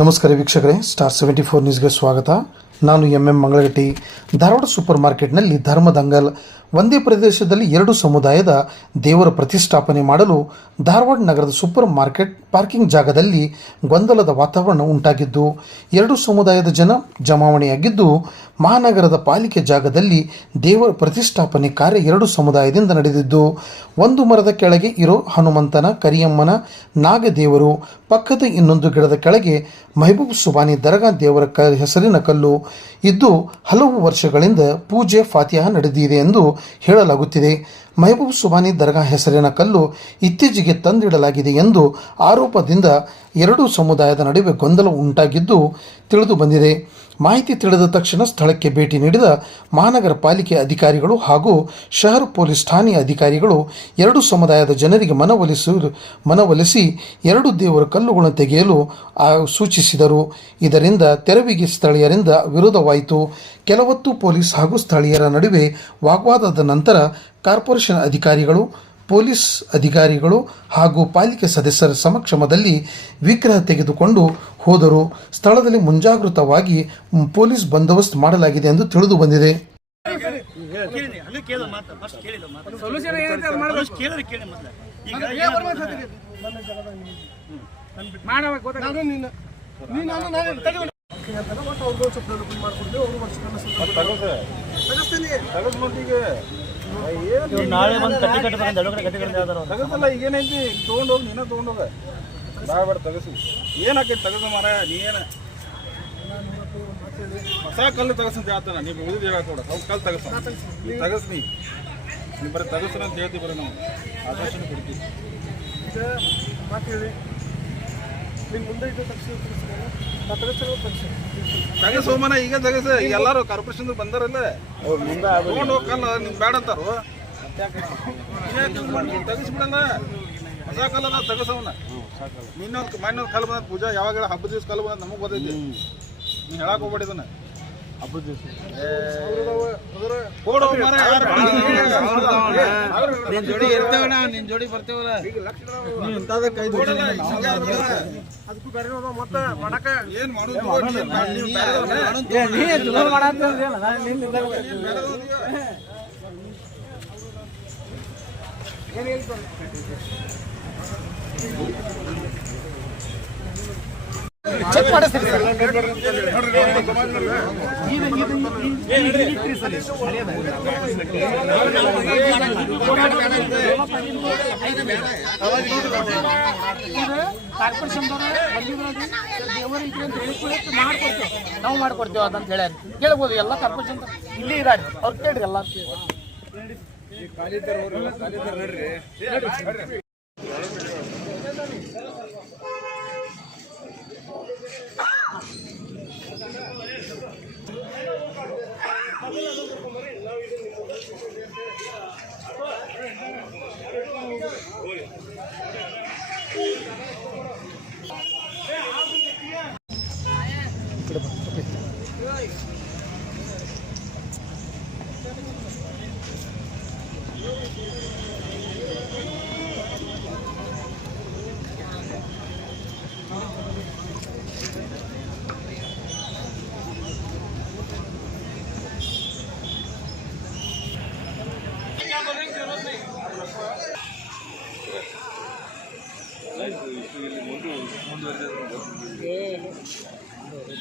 ನಮಸ್ಕಾರ ವೀಕ್ಷಕರೇ star seventy four ನ್ಯೂಸ್ಗೆ ಸ್ವಾಗತ. ನಾನು M M Mangalagatti. Dharwad super ಮಾರ್ಕೆಟ್ನಲ್ಲಿ ಧರ್ಮದಂಗಲ್ ಒಂದೇ ಪ್ರದೇಶದಲ್ಲಿ ಎರಡು ಸಮುದಾಯದ ದೇವರ ಪ್ರತಿಷ್ಠಾಪನೆ ಮಾಡಲು ಧಾರವಾಡ ನಗರದ ಸೂಪರ್ ಮಾರ್ಕೆಟ್ ಪಾರ್ಕಿಂಗ್ ಜಾಗದಲ್ಲಿ ಗೊಂದಲದ ವಾತಾವರಣ ಉಂಟಾಗಿದ್ದು, ಎರಡು ಸಮುದಾಯದ ಜನ ಜಮಾವಣೆಯಾಗಿದ್ದು, ಮಹಾನಗರದ ಪಾಲಿಕೆ ಜಾಗದಲ್ಲಿ ದೇವರ ಪ್ರತಿಷ್ಠಾಪನೆ ಕಾರ್ಯ ಎರಡು ಸಮುದಾಯದಿಂದ ನಡೆದಿದ್ದು, ಒಂದು ಮರದ ಕೆಳಗೆ ಇರೋ ಹನುಮಂತನ, ಕರಿಯಮ್ಮನ, ನಾಗದೇವರು ಪಕ್ಕದ ಇನ್ನೊಂದು ಗಿಡದ ಕೆಳಗೆ ಮೆಹಬೂಬ್ ಸುಬಾನಿ ದರ್ಗಾ ದೇವರ ಕ, ಹೆಸರಿನ ಕಲ್ಲು. ಇದ್ದು ಹಲವು ವರ್ಷಗಳಿಂದ ಪೂಜೆ ಫಾತಿಹ ನಡೆದಿದೆ ಎಂದು ಹೇಳಲಾಗುತ್ತಿದೆ. ಮೆಹಬೂಬ್ ಸುಬಾನಿ ದರ್ಗಾ ಹೆಸರಿನ ಕಲ್ಲು ಇತ್ತೀಚೆಗೆ ತಂದಿಡಲಾಗಿದೆ ಎಂದು ಆರೋಪದಿಂದ ಎರಡೂ ಸಮುದಾಯದ ನಡುವೆ ಗೊಂದಲ ಉಂಟಾಗಿದ್ದು ತಿಳಿದು ಬಂದಿದೆ. ಮಾಹಿತಿ ತಿಳಿದ ತಕ್ಷಣ ಸ್ಥಳಕ್ಕೆ ಭೇಟಿ ನೀಡಿದ ಮಹಾನಗರ ಪಾಲಿಕೆ ಅಧಿಕಾರಿಗಳು ಹಾಗೂ ಶಹರ್ ಪೊಲೀಸ್ ಠಾಣೆಯ ಅಧಿಕಾರಿಗಳು ಎರಡು ಸಮುದಾಯದ ಜನರಿಗೆ ಮನವೊಲಿಸಿ ಮನವೊಲಿಸಿ ಎರಡು ದೇವರ ಕಲ್ಲುಗಳನ್ನು ತೆಗೆಯಲು ಸೂಚಿಸಿದರು. ಇದರಿಂದ ತೆರವಿಗೆ ಸ್ಥಳೀಯರಿಂದ ವಿರೋಧವಾಯಿತು. ಕೆಲವತ್ತು ಪೊಲೀಸ್ ಹಾಗೂ ಸ್ಥಳೀಯರ ನಡುವೆ ವಾಗ್ವಾದದ ನಂತರ ಕಾರ್ಪೊರೇಷನ್ ಅಧಿಕಾರಿಗಳು ಪೊಲೀಸ್ ಅಧಿಕಾರಿಗಳು ಹಾಗೂ ಪಾಲಿಕೆ ಸದಸ್ಯರ ಸಮಕ್ಷಮದಲ್ಲಿ ವಿಗ್ರಹ ತೆಗೆದುಕೊಂಡು ಹೋದರು ಸ್ಥಳದಲ್ಲಿ ಮುಂಜಾಗೃತವಾಗಿ ಪೊಲೀಸ್ ಬಂದೋಬಸ್ತ್ ಮಾಡಲಾಗಿದೆ ಎಂದು ತಿಳಿದು ಬಂದಿದೆ. ವರ್ಷ ನಾಳೆ ಬಂದು ಕಟ್ಟಿ ಕಟ್ಟಿ ಎರಡು ಕಡೆ ಕಟ್ಟಿ ಕಟ್ಟೆ ಈಗ ತಗಸಲ್ಲ ಈಗೇನೈತಿ? ತೊಗೊಂಡೋಗಿ ನೀನ ತೊಗೊಂಡೋಗ. ಬೇಡ ತಗಸು. ಏನಾಕೈತಿ ತಗಸ ಮಾರ ನೀ ಏನ ಹೊಸ ಕಲ್ಲು ತಗಸಂತ ಹೇಳ್ತಾನ. ನೀವು ಉಳಿದು ಹೇಳಕ್ ನೋಡ ಅವ್ ಕಲ್ಲು ತಗಸ. ನೀ ತಗಸ್ ನೀ. ನೀ ಬರೀ ತಗಸ್ರ ಅಂತ ಹೇಳ್ತೀವಿ ಬರೀ ನಾವು. ಆದರ್ಶನ ಕೊಡ್ತೀವಿ. ನಿನ್ನ ಮುಂದೆ ಇದ್ದ ತಕ್ಷಣ ನಾ ತಗಸ್ತೀನಿ ತಕ್ಷಣ. ತಗಸ್ ಹೋಮನ ಈಗ ತಗಸ ಎಲ್ಲಾರು ಕಾರ್ಪೊರೇಷನ್ ಬಂದಾರಲ್ಲ. ತಗೊಂಡು ಹೋಗಲ್ಲ ಕಲ್ಲ ನಿಮ್ ಬೇಡ ಅಂತಾರು ತಗಸ್ಬಿಡಲ್ಲ. ಹೊಸ ಕಲ್ಲಲ್ಲ ತಗಸವನ ನಿನ್ನೊಂದು ಮಣ್ಣೊಂದು ಕಾಲ ಬಂದ ಪೂಜಾ ಯಾವಾಗ ಹಬ್ಬದ ದಿವಸ ಕಾಲ ಬಂದ ನಮಗ್ ಗೊತ್ತೈತಿ. ನೀ ಹೇಳಕ್ ಹೋಗ್ಬೇಡಿ ನಿನ್ ಜೋಡಿ ಇರ್ತೇವಣ್ಣ ನಿನ್ ಜೋಡಿ ಬರ್ತೇವಲ್ಲ ಕೊಡಲ್ಲ, ಈಗ ಹೇಳಿ ಕೂಡ ಮಾಡ್ಕೊಡ್ತೇವೆ ನಾವು ಮಾಡ್ಕೊಡ್ತೇವೆ ಅದಂತ ಹೇಳ್ಯಾರ ಕೇಳ್ಬೋದು ಎಲ್ಲ ಕಾರ್ಪೊರೇಷನ್ ಇಲ್ಲಿ ಇದಾರೆ. ಅವ್ರು ಕೇಳ್ರಿ ಎಲ್ಲ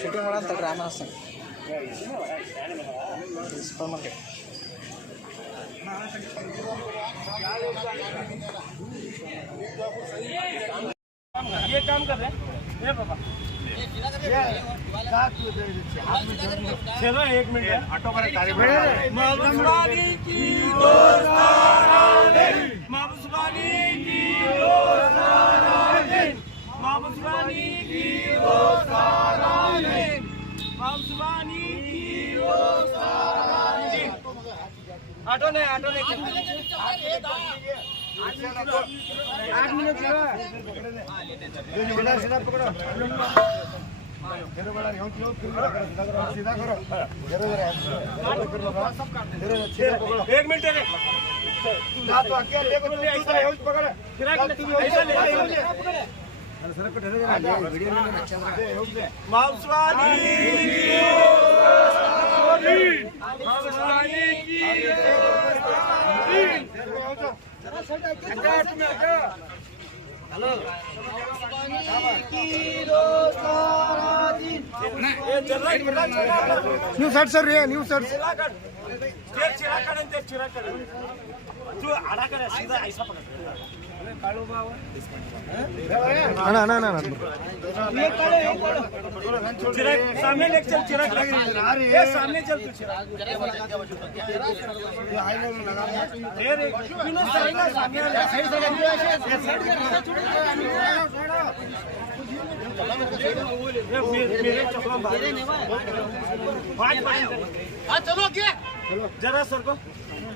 ಶೂಟಿಂಗ್ ಮಾಡಂತ ಗ್ರಾಮ ಸೂಪರ್ ಮಾರ್ಕೆಟ್ ये काम कर रहे हैं ये बाबा चलो एक मिनट ऑटो माबुसवानी की माबुसवानी की ऑटो ने ऑटो ने आठ मिनट एक मिनट ನೀವು ಸರ್ ಸರ್ ರೀ ನೀವು ಸರ್ ना ना ना ना। ये करो ये करो। चिराग सामने लेके चल चिराग। लगे ये सामने चल तू चिराग। ये हाई लेवल लगा रे रे विनोद साइना सामने साइड साइड ऐसे साइड में छोड़ मेरे चक्कर में भाग चलो आगे जरा सर को।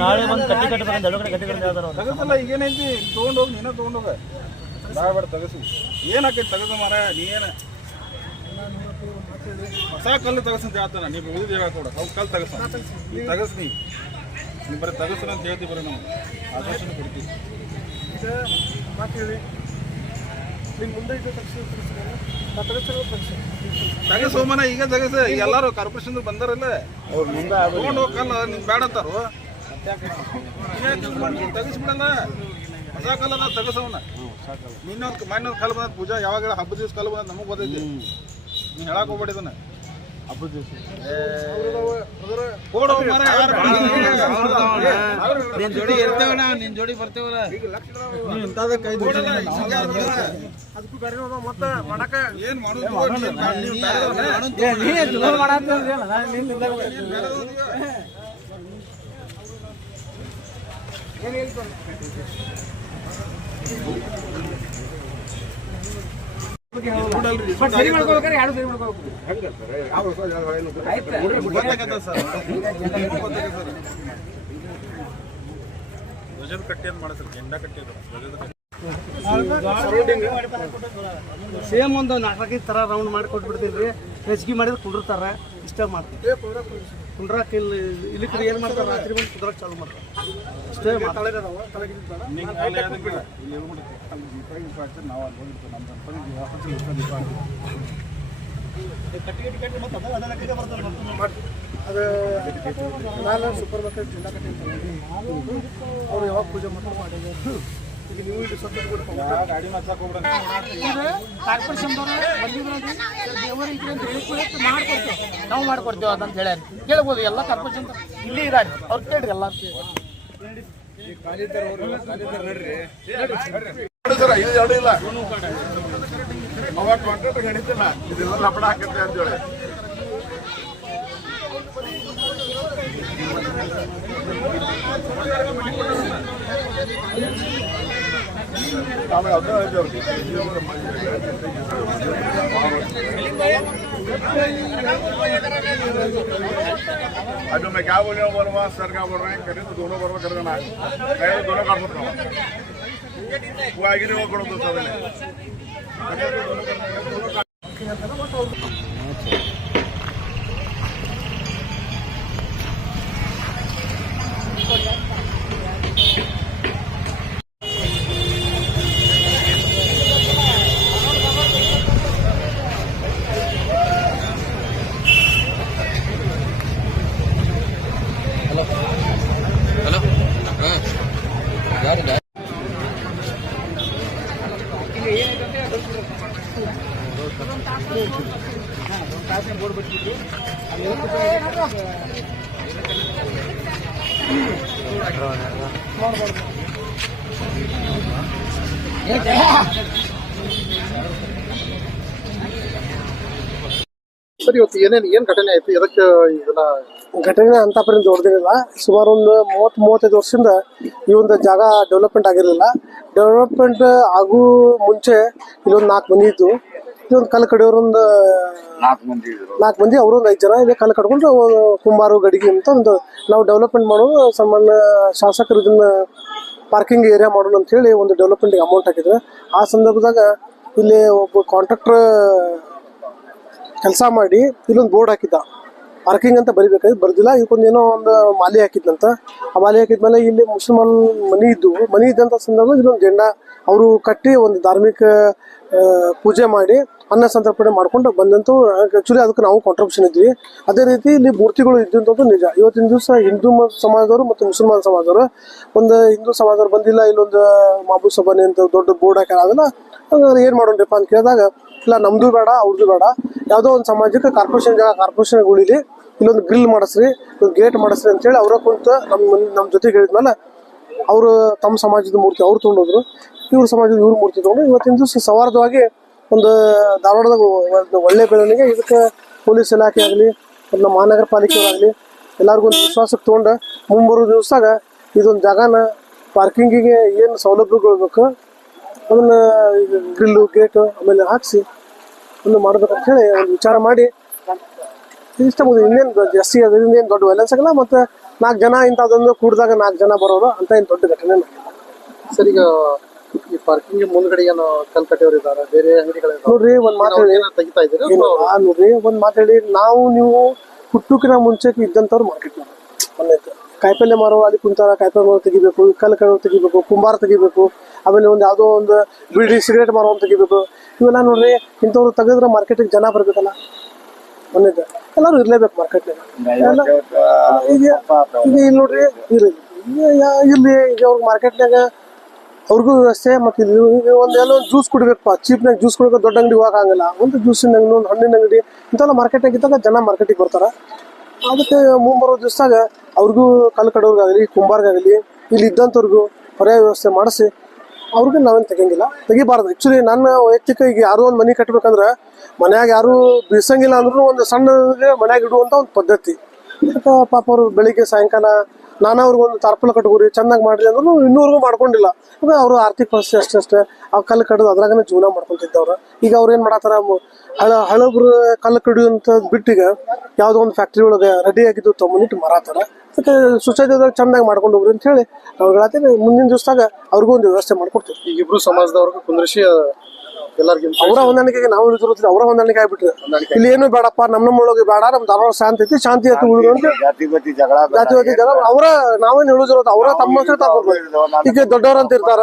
ನಾಳೆ ಬಂದು ಕಟ್ಟಿ ಕಟ್ಟಬೇಕಂತ ಎರಡು ಕಡೆ ಕಟ್ಟಿ ಕಟ್ಟಿ ತಗಸಲ್ಲ ಈಗೇನೈತಿ ತೊಗೊಂಡೋಗಿ ನೀನ ತೊಗೊಂಡೋಗ. ಬೇಡ ತಗಸಿ. ಏನಾಕೈತಿ ತಗಸ ಮಾರ ನೀ ಏನ ಹೊಸ ಕಲ್ಲು ತಗಸಂತ ಅಂತ ಹೇಳ್ತಾನ ನೀವು ಉಳಿದ ಹೇಳ ಕೂಡ. ಅವು ಕಲ್ಲು ತಗಸ. ನೀ ತಗಸ್ ನೀ. ನೀ ಬರೀ ತಗಸ್ರ ಅಂತ ಹೇಳ್ತೀವಿ ಬರೀ ನಾವು. ಆದರ್ಶನ ಕೊಡ್ತೀವಿ ನಿಮ್ಗೆ ಮುಂದೆ ಇದ್ದ ತಕ್ಷಣ ತಗಸ್ತೀರಲ್ಲ ನಾ ತಗಸ್ತಿರೋ ತಗಸಿ ತಗಸ್ ಹೋಮನ ಈಗ ತಗಸ ಎಲ್ಲಾರು ಕಾರ್ಪೊರೇಷನ್ ಬಂದಾರಲ್ಲ ತಗೊಂಡು ಹೋಗಲ್ಲ ನಿಮ್ ಬೇಡ ಅಂತಾರು. ತಗಸ್ಬಿಡಲ್ಲ. ಹೊಸ ಕಲ್ಲದ ತಗಸವನ ನಿನ್ನೊಂದು ಮಣ್ಣೊಂದು ಕಾಲ ಬಂದ ಪೂಜಾ. ಯಾವಾಗ ಹಬ್ಬದ ದಿವಸ ಕಾಲ ಬಂದ ನಮಗ್ ಗೊತ್ತೈತಿ. ನೀನ್ ಹೇಳಕ್ ಹೋಗ್ಬೇಡಿ ನಿನ್ ಜೋಡಿ ಇರ್ತೇವಲ್ಲ ನಿನ್ ಜೋಡಿ ಬರ್ತೇವಲ್ಲ ಕೊಡಲ್ಲ, ಹಿಂಗ್ ಯಾರು ಬಿಡಲ್ಲ? ಅದಕ್ಕೂ ಬೇರೆ ಮತ್ತೆ ಮಾಡಕ್ಕೆ ಏನ್ ಮಾಡೋದು ನೀವು ಸರ್. ಧ್ವಜದ ಕಟ್ಟಿ ಅಂತ ಮಾಡ್ತಾರೆ? ಜೆಂಡಾ ಧ್ವಜದ ಸೇಮ್ ಒಂದು ನಾಲ್ಕೈದು ಥರ ರೌಂಡ್ ಮಾಡಿ ಕೊಟ್ಬಿಡ್ತೀನಿ ರೀ ಹೆಚ್ಚಿಗೆ ಮಾಡಿದ್ರೆ ಕುಡಿರ್ತಾರೆ ಇಷ್ಟ ಮಾಡ್ತೀವಿ. ಕುಂಡ್ರಾಕ ಇಲ್ಲಿ ಇಲ್ಲಿ ಕಡೆ ಏನು ಮಾಡ್ತಾರೆ? ರಾತ್ರಿ ಬಂದು ಕುದ್ರಾಕ್ ಚಾಲು ಮಾಡ್ತಾರೆ. ಹಚ್ಚಿ. ಅದು ನಾನು ಸೂಪರ್ ಮಾರ್ಕೆಟ್ ಜಿಲ್ಲಾ ಕಟ್ಟಿ ಅವ್ರು ಯಾವಾಗ ಪೂಜೆ ಮಾಡ್ತಾರೆ ಮಾಡಿದ್ರು. ದೇವರು ಇದ್ರೆ ಅಂತ ಹೇಳಿ ಮಾಡ್ಕೊಡ್ತೇವೆ. ನಾವು ಮಾಡ್ಕೊಡ್ತೇವೆ ಅದಂತ ಹೇಳ್ಯಾರ ಕೇಳ್ಬೋದು ಎಲ್ಲ ಕಾರ್ಪೊರೇಷನ್ ಇಲ್ಲಿ ಇರಾರಿ ಅವ್ರು ಕೇಳ್ರಿ ಎಲ್ಲ ಸರ್ ಇದು ಎರಡು ಇಲ್ಲ. ಅವಾಗ ಕಾಂಟ್ರಾಕ್ಟ್ ಇದೆಲ್ಲ ಲಪಡ ಹಾಕತ್ತೆ ಅಂತೇಳಿ. अब मैं क्या बोल रहा हूँ बोल सर क्या बोल रहे हैं करें तो दोनों बराबर कर देना है दोनों काम सकता हूँ वो आगे नहीं वो करो तो सब दोनों ಸರ್ ಇವತ್ತು ಏನೇನು ಏನು ಘಟನೆ ಆಯ್ತು? ಇದಕ್ಕೆ ಘಟನೆ ಅಂತ ಪರಿ ದೊಡ್ಡದಿರಲಿಲ್ಲ. ಸುಮಾರು ಒಂದು ಮೂವತ್ತು ಮೂವತ್ತೈದು ವರ್ಷದಿಂದ ಈ ಒಂದು ಜಾಗ ಡೆವಲಪ್ಮೆಂಟ್ ಆಗಿರಲಿಲ್ಲ. ಡೆವಲಪ್ಮೆಂಟ್ ಆಗೂ ಮುಂಚೆ ಇಲ್ಲೊಂದು ನಾಲ್ಕು ಮಂದಿ ಇತ್ತು ಇಲ್ಲೊಂದು ಕಲ್ಲು ಕಡಿಯೋರು ಒಂದು ನಾಲ್ಕು ಮಂದಿ ಅವರು ಒಂದು ಐದು ಜನ ಇಲ್ಲಿ ಕಲ್ಲು ಕಡ್ಕೊಂಡು ಕುಂಬಾರು ಗಡಿಗೆ ಅಂತ ಒಂದು ನಾವು ಡೆವಲಪ್ಮೆಂಟ್ ಮಾಡೋದು ಸಾಮಾನ್ಯ ಶಾಸಕರು ಇದನ್ನ ಪಾರ್ಕಿಂಗ್ ಏರಿಯಾ ಮಾಡೋಣ ಅಂತ ಹೇಳಿ ಒಂದು ಡೆವಲಪ್ಮೆಂಟ್ಗೆ ಅಮೌಂಟ್ ಹಾಕಿದ್ರು. ಆ ಸಂದರ್ಭದಾಗ ಇಲ್ಲಿ ಒಬ್ಬ ಕಾಂಟ್ರಾಕ್ಟರ್ ಕೆಲಸ ಮಾಡಿ ಇಲ್ಲೊಂದು ಬೋರ್ಡ್ ಹಾಕಿದ್ದ. ಪಾರ್ಕಿಂಗ್ ಅಂತ ಬರಿಬೇಕಾಗಿ ಬರ್ದಿಲ್ಲ, ಇವಕ್ಕೊಂದು ಏನೋ ಒಂದು ಮಾಲೆ ಹಾಕಿದ್ನಂತ. ಆ ಮಾಲೆ ಹಾಕಿದ್ಮೇಲೆ ಇಲ್ಲಿ ಮುಸಲ್ಮಾನ್ ಮನಿ ಇದ್ದು ಮನಿ ಇದ್ದಂಥ ಸಂದರ್ಭದಲ್ಲಿ ಇಲ್ಲೊಂದು ಜೆಂಡ, ಅವರು ಕಟ್ಟಿ ಒಂದು ಧಾರ್ಮಿಕ ಪೂಜೆ ಮಾಡಿ ಅನ್ನ ಸಂತರ್ಪಣೆ ಮಾಡ್ಕೊಂಡು ಬಂದಂತೂ ಆ್ಯಕ್ಚುಲಿ ಅದಕ್ಕೆ ನಾವು ಕಾಂಟ್ರಿಬ್ಯೂಷನ್ ಇದ್ವಿ. ಅದೇ ರೀತಿ ಇಲ್ಲಿ ಮೂರ್ತಿಗಳು ಇದ್ದಂಥದ್ದು ನಿಜ. ಇವತ್ತಿನ ದಿವಸ ಹಿಂದೂ ಸಮಾಜದವರು ಮತ್ತು ಮುಸಲ್ಮಾನ್ ಸಮಾಜದವರು, ಒಂದು ಹಿಂದೂ ಸಮಾಜದವ್ರು ಬಂದಿಲ್ಲ, ಇಲ್ಲೊಂದು ಮಾಬು ಸಭಾನೆ ಅಂತ ದೊಡ್ಡ ಬೋರ್ಡ್ ಹಾಕ್ಯಾರ ಅದನ್ನ ಏನು ಮಾಡೋಣಪ್ಪ ಅಂತ ಕೇಳಿದಾಗ, ಇಲ್ಲ ನಮ್ಮದು ಬೇಡ ಅವ್ರದ್ದು ಬೇಡ. ಯಾವುದೋ ಒಂದು ಸಮಾಜಕ್ಕೆ ಕಾರ್ಪೊರೇಷನ್ ಜಾಗ ಕಾರ್ಪೊರೇಷನ್ ಉಳಿಲಿ, ಇಲ್ಲೊಂದು ಗ್ರಿಲ್ ಮಾಡಿಸ್ರಿ ಒಂದು ಗೇಟ್ ಮಾಡಿಸ್ರಿ ಅಂತೇಳಿ ಅವ್ರ ಕುಂತ ನಮ್ಮ ನಮ್ಮ ಜೊತೆಗೆ ಹೇಳಿದ್ಮೇಲೆ ಅವರು ತಮ್ಮ ಸಮಾಜದ ಮೂರ್ತಿ ಅವ್ರು ತೊಗೊಂಡೋದ್ರು. ಇವ್ರ ಸಮಾಜದ ಇವ್ರ ಮೂರ್ತಿ ತೊಗೊಂಡು ಇವತ್ತಿನ ದಿವಸ ಸವಾರದವಾಗಿ ಒಂದು ಧಾರವಾಡದಾಗ ಒಂದು ಒಳ್ಳೆ ಬೆಳವಣಿಗೆ. ಇದಕ್ಕೆ ಪೊಲೀಸ್ ಇಲಾಖೆ ಆಗಲಿ ನಮ್ಮ ಮಹಾನಗರ ಪಾಲಿಕೆಯವರಾಗಲಿ ಎಲ್ಲರಿಗೂ ಒಂದು ವಿಶ್ವಾಸಕ್ಕೆ ತೊಗೊಂಡು ಮುಂಬರೋ ದಿವಸದಾಗ ಇದೊಂದು ಜಾಗನ ಪಾರ್ಕಿಂಗಿಗೆ ಏನು ಸೌಲಭ್ಯಗಳು ಬೇಕು ಅದನ್ನು ಗ್ರಿಲ್ಲು ಗೇಟು ಆಮೇಲೆ ಹಾಕಿಸಿ ಒಂದು ಮಾಡ್ಬೇಕಂತ ಹೇಳಿ ಒಂದು ವಿಚಾರ ಮಾಡಿ. ಇಷ್ಟ ಇನ್ನೇನು ಜಾಸ್ತಿ ಅದರಿಂದ ಏನು ದೊಡ್ಡ ವೈಲೆನ್ಸ್ ಆಗಲ್ಲ, ಮತ್ತು ನಾಲ್ಕು ಜನ ಇಂಥದ್ದೊಂದು ಕೂಡಿದಾಗ ನಾಲ್ಕು ಜನ ಬರೋದು ಅಂತ ಏನು ದೊಡ್ಡ ಘಟನೆ ಸರ್ ಈಗ ಈ ಪಾರ್ಕಿಂಗ್ ಮುಂದ್ಗಡೆ ಏನು ಕಲ್ ಕಟ್ಟಿಯವರು ಇದ್ದಾರೆ ಬೇರೆ ಅಂಗಡಿಗಳು ನೋಡ್ರಿ ಒಂದು ಮಾತಾಡಿ ಹೇಳಿ. ತೆಗಿತಾ ಇದ್ದೀರಿ ನೋಡ್ರಿ ಒಂದ್ ಮಾತು ಹೇಳಿ. ನಾವು ನೀವು ಹುಟ್ಟುಕಿನ ಮುಂಚೆಗೆ ಇದ್ದಂಥವ್ರು ಮಾರ್ಕೆಟ್ ಒಂದೈತೆ ಕಾಯಿಪಲ್ಲೆ ಮಾರೋ ಅಲ್ಲಿ ಕುಂತಾರ ಕಾಯಿಪಲ್ಲೆ ಮಾರೋ ತೆಗಿಬೇಕು ಕಲ್ಲು ಕಡೋ ತೆಗಿಬೇಕು ಕುಂಬಾರ ತೆಗಿಬೇಕು ಆಮೇಲೆ ಒಂದು ಯಾವುದೋ ಒಂದು ಬಿಡಿ ಸಿಗರೇಟ್ ಮಾರೋ ತೆಗಿಬೇಕು. ಇವೆಲ್ಲ ನೋಡ್ರಿ ಇಂಥವ್ರು ತೆಗೆದ್ರೆ ಮಾರ್ಕೆಟಿಗೆ ಜನ ಬರ್ಬೇಕಲ್ಲ. ಒಂದೈತೆ ಎಲ್ಲರೂ ಇರಲೇಬೇಕು ಮಾರ್ಕೆಟ್ನಾಗ ಎಲ್ಲ ಈಗ ಇಲ್ಲಿ ನೋಡ್ರಿ, ಇಲ್ಲಿ ಇರ್ಲಿ ಈಗ ಅವ್ರ ಮಾರ್ಕೆಟ್ನಾಗ ಅವ್ರಿಗೂ ವ್ಯವಸ್ಥೆ ಮತ್ತೆ ಇಲ್ಲಿ ಈಗ ಒಂದು ಎಲ್ಲೋ ಒಂದು ಜ್ಯೂಸ್ ಕುಡಿಬೇಕಪ್ಪ. ಚೀಪ್ನಾಗ ಜ್ಯೂಸ್ ಕುಡಿಬೇಕು ದೊಡ್ಡ ಅಂಗಡಿ ಹೋಗಂಗಿಲ್ಲ ಒಂದು ಜ್ಯೂಸಿನ ಅಂಗಡಿ ಒಂದು ಹಣ್ಣಿನ ಅಂಗಡಿ. ಇಂಥವೆಲ್ಲ ಮಾರ್ಕೆಟ್ನಾಗ ಇದ್ದಾಗ ಜನ ಮಾರ್ಕೆಟಿಗೆ ಬರ್ತಾರೆ. ಅದಕ್ಕೆ ಮುಂಬರೋ ದಿವಸದಾಗ ಅವ್ರಿಗೂ ಕಲ್ಲು ಕಡೋರ್ಗಾಗಲಿ, ಕುಂಬಾರ್ಗಾಗಲಿ, ಇಲ್ಲಿ ಇದ್ದಂಥವ್ರಿಗೂ ಪರ್ಯಾಯ ವ್ಯವಸ್ಥೆ ಮಾಡಿಸಿ ಅವ್ರಿಗೆ ನಾವೇನು ತೆಗಿಯಂಗಿಲ್ಲ. ತೆಗಿಬಾರ್ದು. ಆ್ಯಕ್ಚುಲಿ ನನ್ನ ವೈಯಕ್ತಿಕ ಈಗ ಯಾರೋ ಒಂದು ಮನೆ ಕಟ್ಟಬೇಕಂದ್ರೆ ಮನ್ಯಾಗ ಯಾರು ಬೀಸಂಗಿಲ್ಲ ಅಂದ್ರೂ ಒಂದು ಸಣ್ಣ ಮನ್ಯಾಗ ಇಡುವಂಥ ಒಂದು ಪದ್ಧತಿ. ಪಾಪ ಅವರು ಬೆಳಿಗ್ಗೆ, ಸಾಯಂಕಾಲ ನಾನು ಅವ್ರಿಗೆ ಒಂದು ತಾರ್ಪಲ ಕಟ್ಕೋರಿ ಚೆನ್ನಾಗಿ ಮಾಡಲಿ ಅಂದ್ರೂ ಇನ್ನೂವರೆಗೂ ಮಾಡ್ಕೊಂಡಿಲ್ಲ. ಅದೇ ಅವರು ಆರ್ಥಿಕ ಪರಿಸ್ಥಿತಿ ಅಷ್ಟೇ ಅಷ್ಟೇ. ಆ ಕಲ್ಲು ಕಡ್ದು ಅದ್ರಾಗನೇ ಜೀವನ ಮಾಡ್ಕೊಂತಿದ್ದವ್ರು. ಈಗ ಅವ್ರು ಏನು ಮಾಡತ್ತಾರ? ಹಳ ಹಳಬ್ರು ಕಲ್ಲು ಕಡಿಯುವಂಥದ್ದು ಬಿಟ್ಟಿಗೆ ಯಾವುದೋ ಒಂದು ಫ್ಯಾಕ್ಟ್ರಿ ಒಳಗೆ ರೆಡಿ ಆಗಿದ್ದು ತೊಗೊಂಬಿಟ್ಟು ಮರಾತಾರ. ಅದಕ್ಕೆ ಸುಸಜ್ಜದಾಗ ಚೆನ್ನಾಗಿ ಮಾಡ್ಕೊಂಡು ಹೋಗ್ರಿ ಅಂತ ಹೇಳಿ ಅವ್ರು ಹೇಳ್ತೀನಿ ಮುಂದಿನ ದಿವಸದಾಗ ಅವ್ರಿಗೂ ಒಂದು ವ್ಯವಸ್ಥೆ ಮಾಡ್ಕೊಡ್ತೀವಿ. ಈಗ ಇಬ್ರು ಸಮಾಜದವ್ರಿಗೆ ಕುಂದ್ರಿಸಿ ಅವರ ಹೊಂದಾಣಿಕೆಗೆ ನಾವು ಇಳಿದಿರೋದ್ರಿಂದ ಅವರ ಹೊಂದಾಣಿಕೆ ಆಗ್ಬಿಟ್ರಿ. ಇಲ್ಲಿ ಏನು ಬೇಡಪ್ಪ ನಮ್ಮ ನಮ್ಮೊಳಗೆ ಬೇಡ ನಮ್ ಧಾರವಾಡ ಶಾಂತಿ ಐತಿ ಶಾಂತಿ ಐತಿ ಉಳ್ಕೊಂಡು ಜಗಳ ಜಾತಿವಾದಿ ಜನ ಅವರ ನಾವೇನು ಹೇಳುದಿರೋದು ಅವರ ತಮ್ಮ ಈಗ ದೊಡ್ಡವ್ರ ಅಂತ ಇರ್ತಾರ.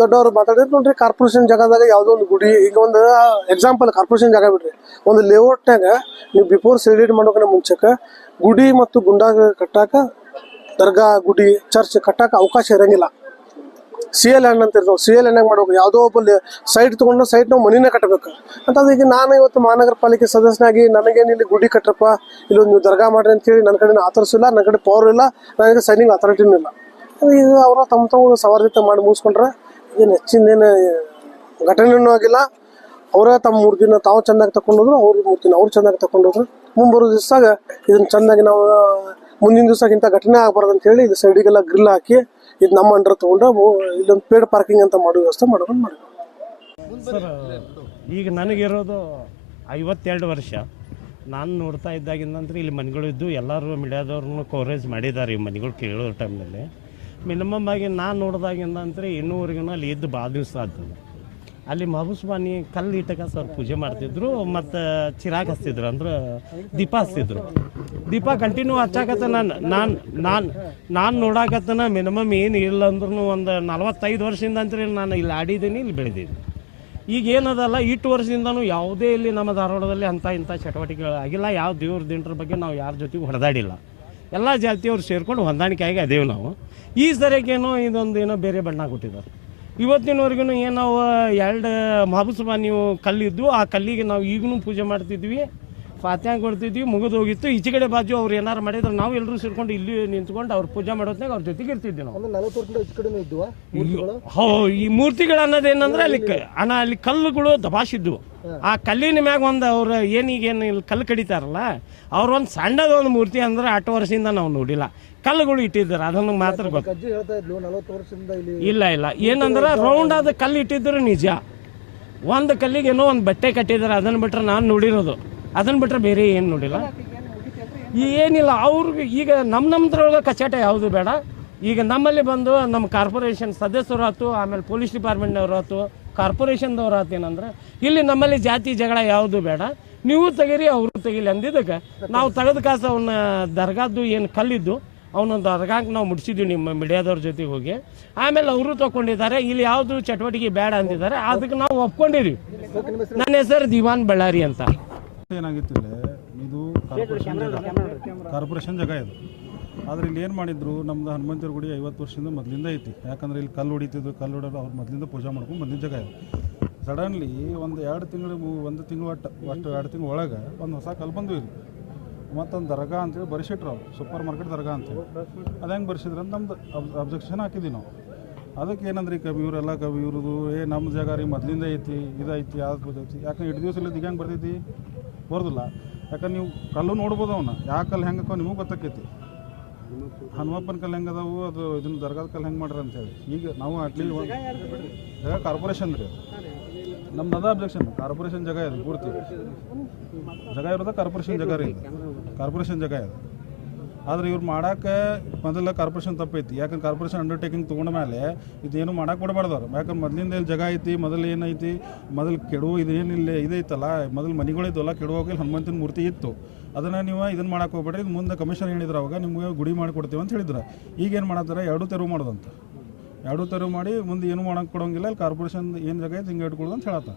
ದೊಡ್ಡವ್ರು ಮಾತಾಡಿದ್ರೆ ನೋಡ್ರಿ ಕಾರ್ಪೊರೇಷನ್ ಜಾಗದಾಗ ಯಾವುದೋ ಒಂದು ಗುಡಿ ಈಗ ಒಂದು ಎಕ್ಸಾಂಪಲ್ ಕಾರ್ಪೊರೇಷನ್ ಜಾಗ ಬಿಡ್ರಿ. ಒಂದು ಲೇಔಟ್ ನಾಗ ನೀವು ಬಿಫೋರ್ ಸೆಲೆಬ್ರೇಟ್ ಮಾಡೋಕ ಮುಂಚೆಕ ಗುಡಿ ಮತ್ತು ಗುಂಡಾಗ ಕಟ್ಟಾಕ ದರ್ಗಾ ಗುಡಿ ಚರ್ಚ್ ಕಟ್ಟಾಕ ಅವಕಾಶ ಇರಂಗಿಲ್ಲ. ಸಿ ಎಲ್ ಎನ್ ಅಂತ ಇರ್ತಾವೆ ಸಿ ಎಲ್ ಎನ್ ಮಾಡ್ಬೇಕು. ಯಾವುದೋ ಒಬ್ಬ ಸೈಟ್ ತೊಗೊಂಡು ಸೈಟ್ ನಾವು ಮನಿನೇ ಕಟ್ಟಬೇಕು ಅಂತ ಈಗ ನಾನು ಇವತ್ತು ಮಹಾನಗರ ಪಾಲಿಕೆ ಸದಸ್ಯನಾಗಿ ನನಗೇನು ಇಲ್ಲಿ ಗುಡಿ ಕಟ್ಟಪ್ಪ ಇಲ್ಲಿ ನೀವು ದರ್ಗಾ ಮಾಡ್ರಿ ಅಂತೇಳಿ ನನ್ನ ಕಡೆ ಆತರಿಸಿಲ್ಲ ನನ್ನ ಕಡೆ ಪವರ್ ಇಲ್ಲ ನನಗೆ ಸೈನಿಂಗ್ ಅಥಾರಿಟಿನೂ ಇಲ್ಲ. ಈಗ ಅವರ ತಮ್ಮ ತಮ್ಮ ಸವಾರಿತ ಮಾಡಿ ಮುಗಿಸ್ಕೊಂಡ್ರೆ ಏನು ಹೆಚ್ಚಿಂದೇನು ಘಟನೆಯೂ ಆಗಿಲ್ಲ. ಅವರೇ ತಮ್ಮ ಮೂರ್ತಿನ ತಾವು ಚೆನ್ನಾಗಿ ತಗೊಂಡೋದ್ರು ಅವ್ರ ಮೂರ್ತಿನ ಅವ್ರು ಚೆನ್ನಾಗಿ ತಗೊಂಡೋದ್ರು ಮುಂಬರೋ ದಿವ್ಸದಾಗ ಇದನ್ನ ಚೆನ್ನಾಗಿ ನಾವು ಮುಂದಿನ ದಿವಸ ಇಂಥ ಘಟನೆ ಆಗ್ಬಾರ್ದು ಅಂತ ಹೇಳಿ ಇದು ಸೈಡಿಗೆಲ್ಲ ಗ್ರಿಲ್ ಹಾಕಿ ಇದು ನಮ್ಮ ಅಂಡರ್ ತಗೊಂಡು ಇಲ್ಲೊಂದು ಪೇಡ್ ಪಾರ್ಕಿಂಗ್ ಅಂತ ಮಾಡೋ ವ್ಯವಸ್ಥೆ ಮಾಡ್ಕೊಂಡು ಮಾಡಿ ಸರ್, ಈಗ ನನಗಿರೋದು ಐವತ್ತೆರಡು ವರ್ಷ. ನಾನು ನೋಡ್ತಾ ಇದ್ದಾಗಿಂದಂದ್ರೆ ಇಲ್ಲಿ ಮನೆಗಳು ಇದ್ದು ಎಲ್ಲರೂ ಮೀಡಿಯಾದವ್ರನ್ನೂ ಕವರೇಜ್ ಮಾಡಿದ್ದಾರೆ ಈ ಮನೆಗಳು ಕೇಳೋ ಟೈಮ್ನಲ್ಲಿ ಮಿನಿಮಮ್ ಆಗಿ ನಾನು ನೋಡಿದಾಗಿಂದ ಅಂದರೆ ಇನ್ನೂವರೆಗೂ ಅಲ್ಲಿ ಇದ್ದು ಭಾಳ ದಿವಸ ಆಯ್ತು ಅಲ್ಲಿ ಮಹಬೂಸ್ಬಾನಿ ಕಲ್ಲು ಇಟ್ಟಕ ಸರ್ ಪೂಜೆ ಮಾಡ್ತಿದ್ರು, ಮತ್ತು ಚಿರಾಗ್ ಹಚ್ತಿದ್ರು, ಅಂದ್ರೆ ದೀಪ ಹಚ್ತಿದ್ರು. ದೀಪ ಕಂಟಿನ್ಯೂ ಹಚ್ಚಾಕತ್ತ ನಾನು ನಾನು ನಾನು ನಾನು ನೋಡಾಕತ್ತನ ಮಿನಿಮಮ್ ಏನು ಇಲ್ಲ ಅಂದ್ರೂ ಒಂದು ನಲವತ್ತೈದು ವರ್ಷದಿಂದ ಅಂತ ನಾನು ಇಲ್ಲಿ ಆಡಿದ್ದೀನಿ, ಇಲ್ಲಿ ಬೆಳೆದಿದ್ದೀನಿ. ಈಗ ಏನದಲ್ಲ, ಇಟ್ಟು ವರ್ಷದಿಂದನೂ ಯಾವುದೇ ಇಲ್ಲಿ ನಮ್ಮ ಧಾರವಾಡದಲ್ಲಿ ಅಂಥ ಇಂಥ ಚಟುವಟಿಕೆಗಳು ಆಗಿಲ್ಲ. ಯಾವ ದೇವ್ರ ದಿಂಡ್ರ ಬಗ್ಗೆ ನಾವು ಯಾರ ಜೊತೆಗೂ ಹೊಡೆದಾಡಿಲ್ಲ. ಎಲ್ಲ ಜಾತಿಯವ್ರು ಸೇರ್ಕೊಂಡು ಹೊಂದಾಣಿಕೆಯಾಗಿ ಅದೇವು ನಾವು. ಈ ಸರಿಗೇನೋ ಇದೊಂದು ಏನೋ ಬೇರೆ ಬಣ್ಣ ಕೊಟ್ಟಿದ್ದಾರೆ. ಇವತ್ತಿನವರೆಗೂ ಏನು ನಾವು ಎರಡು ಮಹಬೂಸಬ ನೀವು ಕಲ್ಲಿದ್ದು ಆ ಕಲ್ಲಿಗೆ ನಾವು ಈಗಲೂ ಪೂಜೆ ಮಾಡ್ತಿದ್ವಿ ಪಾತ್ಯಾಂಗ ಕೊಡ್ತಿದ್ವಿ ಮುಗಿದು ಹೋಗಿತ್ತು. ಈಚೆ ಕಡೆ ಬಾಜು ಅವ್ರು ಏನಾರು ಮಾಡಿದ್ರೆ ನಾವು ಎಲ್ಲರೂ ಸೇರ್ಕೊಂಡು ಇಲ್ಲಿ ನಿಂತ್ಕೊಂಡು ಅವ್ರು ಪೂಜೆ ಮಾಡೋತ್ನಾಗ ಅವ್ರ ಜೊತೆಗೆ ಇರ್ತಿದ್ವಿ ನಾವು. ಹೋ ಈ ಮೂರ್ತಿಗಳು ಅನ್ನೋದೇನಂದ್ರೆ ಅಲ್ಲಿ ಅಣ್ಣ ಅಲ್ಲಿ ಕಲ್ಲುಗಳು ದಬಾಸಿದ್ವು ಆ ಕಲ್ಲಿನ ಮ್ಯಾಗ ಒಂದು ಅವ್ರು ಏನೀಗೇನು ಇಲ್ಲಿ ಕಲ್ಲು ಕಡಿತಾರಲ್ಲ ಅವ್ರ ಒಂದು ಸಣ್ಣದ ಒಂದು ಮೂರ್ತಿ ಅಂದ್ರೆ ಅಷ್ಟು ವರ್ಷದಿಂದ ನಾವು ನೋಡಿಲ್ಲ. ಕಲ್ಲುಗಳು ಇಟ್ಟಿದ್ದಾರೆ ಅದನ್ನು ಮಾತ್ರ ಗೊತ್ತು. ಅಜ್ಜಿ ಹೇಳ್ತಾ ಇದ್ಲು ನಲವತ್ತು ವರ್ಷದಿಂದ ಇಲ್ಲಿ ಇಲ್ಲ ಇಲ್ಲ. ಏನಂದ್ರೆ ರೌಂಡ್ ಆದ ಕಲ್ಲು ಇಟ್ಟಿದ್ರು ನಿಜ. ಒಂದು ಕಲ್ಲಿಗೆ ಏನೋ ಒಂದು ಬಟ್ಟೆ ಕಟ್ಟಿದ್ದಾರೆ ಅದನ್ನು ಬಿಟ್ರೆ ನಾನು ನೋಡಿರೋದು. ಅದನ್ನು ಬಿಟ್ರೆ ಬೇರೆ ಏನು ನೋಡಿಲ್ಲ. ಏನಿಲ್ಲ ಅವ್ರಿಗೆ ಈಗ ನಮ್ಮ ನಮ್ಮದ್ರೊಳಗೆ ಕಚಾಟ ಯಾವುದು ಬೇಡ. ಈಗ ನಮ್ಮಲ್ಲಿ ಬಂದು ನಮ್ಮ ಕಾರ್ಪೊರೇಷನ್ ಸದಸ್ಯರು ಆಯ್ತು ಆಮೇಲೆ ಪೊಲೀಸ್ ಡಿಪಾರ್ಟ್ಮೆಂಟ್ನವ್ರು ಆಯ್ತು ಕಾರ್ಪೊರೇಷನ್ದವ್ರು ಆಯ್ತು ಏನಂದ್ರೆ ಇಲ್ಲಿ ನಮ್ಮಲ್ಲಿ ಜಾತಿ ಜಗಳ ಯಾವುದು ಬೇಡ. ನೀವು ತೆಗೀರಿ ಅವರು ತೆಗೀಲಿ ಅಂದಿದ್ದಕ್ಕೆ. ನಾವು ತೆಗೆದ ಕಾಸು ಅವನ್ನ ದರ್ಗಾದ್ದು ಏನು ಕಲ್ಲಿದ್ದು ಅವನೊಂದು ದರ್ಗಾಕ್ಕೆ ನಾವು ಮುಡಿಸಿದ್ವಿ ನಿಮ್ಮ ಮೀಡಿಯಾದವ್ರ ಜೊತೆಗೆ ಹೋಗಿ. ಆಮೇಲೆ ಅವರು ತಗೊಂಡಿದ್ದಾರೆ, ಇಲ್ಲಿ ಯಾವುದು ಚಟುವಟಿಕೆ ಬೇಡ ಅಂದಿದ್ದಾರೆ ಅದಕ್ಕೆ ನಾವು ಒಪ್ಕೊಂಡಿದ್ವಿ. ನನ್ನ ಹೆಸರು ದಿವಾನ್ ಬಳ್ಳಾರಿ ಅಂತ. ಏನಾಗಿತ್ತು ಇದು ಕಾರ್ಪೊರೇಷನ್ ಜಾಗ. ಇದು. ಆದ್ರೆ ಇಲ್ಲಿ ಏನು ಮಾಡಿದ್ರು, ನಮ್ದು ಹನುಮಂತರ ಗುಡಿ ಐವತ್ತು ವರ್ಷದಿಂದ ಮೊದಲಿಂದ ಐತಿ. ಯಾಕಂದ್ರೆ ಇಲ್ಲಿ ಕಲ್ಲು ಹೊಡಿತಿದ್ರು ಕಲ್ಲು ಹೊಡೋದು ಅವ್ರು ಮೊದಲಿಂದ ಪೂಜೆ ಮಾಡ್ಕೊಂಡು ಮೊದಲಿನ ಜಾಗ ಇದು. ಸಡನ್ಲಿ ಒಂದು ಎರಡು ತಿಂಗಳು ಒಂದು ತಿಂಗಳು ಒಟ್ಟು ಒಟ್ಟು ಎರಡು ತಿಂಗಳು ಒಳಗೆ ಒಂದು ಹೊಸ ಕಲ್ಲು ಬಂದು ಇಲ್ಲಿ. ಮತ್ತೊಂದು ದರ್ಗಾ ಅಂತೇಳಿ ಬರೆಸಿಟ್ರು ಅವ್ರು, ಸೂಪರ್ ಮಾರ್ಕೆಟ್ ದರ್ಗಾ ಅಂತೇಳಿ. ಅದು ಹೆಂಗೆ ಬರ್ಸಿದ್ರು ಅಂತ ನಮ್ದು ಅಬ್ಜೆಕ್ಷನ್ ಹಾಕಿದ್ವಿ ನಾವು. ಅದಕ್ಕೆ ಏನಂದ್ರಿ ಕವಿ ಇವರೆಲ್ಲ ಕವಿ ಇವ್ರದು ಏ ನಮ್ಮ ಜಾಗ ರೀ ಮೊದಲಿಂದ ಐತಿ ಇದೈತಿ ಯಾವ್ದು ಪೂಜೆ ಐತಿ ಯಾಕಂದ್ರೆ ಇಟ್ಟು ದಿವಸ ಇಲ್ಲ ಹೆಂಗೆ ಬರ್ತೈತಿ ಬರೋದಿಲ್ಲ. ಯಾಕಂದ್ರೆ ನೀವು ಕಲ್ಲು ನೋಡ್ಬೋದು ಅವನ್ನ ಯಾವ ಕಲ್ಲು ಹೆಂಗೆ ನಿಮಗೆ ಗೊತ್ತಾಕೈತಿ. ಹನುಮಪ್ಪನ ಕಲ್ಲು ಹೆಂಗೆ ಅದಾವು? ಅದು ಇದನ್ನ ದರ್ಗಾದ ಕಲ್ಲು ಹೆಂಗೆ ಮಾಡ್ರಿ ಅಂತೇಳಿ ಈಗ ನಾವು ಅಟ್ಲಿ ಜಾಗ ಕಾರ್ಪೊರೇಷನ್ ರೀ ನಮ್ದು ಅದ ಅಬ್ಜೆಕ್ಷನ್ ಕಾರ್ಪೊರೇಷನ್ ಜಾಗ ಇದು ಪೂರ್ತಿ. ಜಾಗ ಇರೋದ ಕಾರ್ಪೊರೇಷನ್ ಜಾಗ ರೀ ಕಾರ್ಪೊರೇಷನ್ ಜಾಗ ಇದು. ಆದ್ರೆ ಇವ್ರು ಮಾಡಕ್ಕೆ ಮೊದಲ ಕಾರ್ಪೊರೇಷನ್ ತಪ್ಪೈತಿ. ಯಾಕಂದ್ರೆ ಕಾರ್ಪೊರೇಷನ್ ಅಂಡರ್ಟೇಕಿಂಗ್ ತೊಗೊಂಡ ಮೇಲೆ ಇದೇನು ಮಾಡಕ್ಕೆ ಕೊಡಬಾರ್ದವ್ರು ಯಾಕಂದ್ರೆ ಮೊದಲಿಂದ ಇಲ್ಲಿ ಜಾಗ ಐತಿ, ಮೊದಲು ಏನೈತಿ, ಮೊದಲು ಕೆಡುವ ಇದೇನಿಲ್ಲ ಇದೈತಲ್ಲ, ಮೊದಲು ಮನೆಗಳಿದ್ದಲ್ಲ ಕೆಡುವಾಗ ಹನುಮಂತನ ಮೂರ್ತಿ ಇತ್ತು. ಅದನ್ನು ನೀವು ಇದನ್ನು ಮಾಡಕ್ಕೆ ಹೋಗ್ಬೇಡ್ರಿ, ಇದು ಮುಂದೆ ಕಮಿಷನ್ ಹೇಳಿದ್ರು ಅವಾಗ ನಿಮಗೆ ಗುಡಿ ಮಾಡಿಕೊಡ್ತೀವಿ ಅಂತ ಹೇಳಿದ್ರು. ಈಗ ಏನು ಮಾಡತ್ತಾರೆ, ಎರಡು ತೆರವು ಮಾಡೋದಂತ. ಎರಡು ತೆರವು ಮಾಡಿ ಮುಂದೆ ಏನು ಮಾಡಕ್ಕೆ ಕೊಡೋಂಗಿಲ್ಲ ಇಲ್ಲಿ ಕಾರ್ಪೊರೇಷನ್ ಏನು ಜಾಗ ಐತಿ ಹಿಂಗೆ ಇಟ್ಕೊಳ್ಳೋದು ಅಂತ ಹೇಳತ್ತ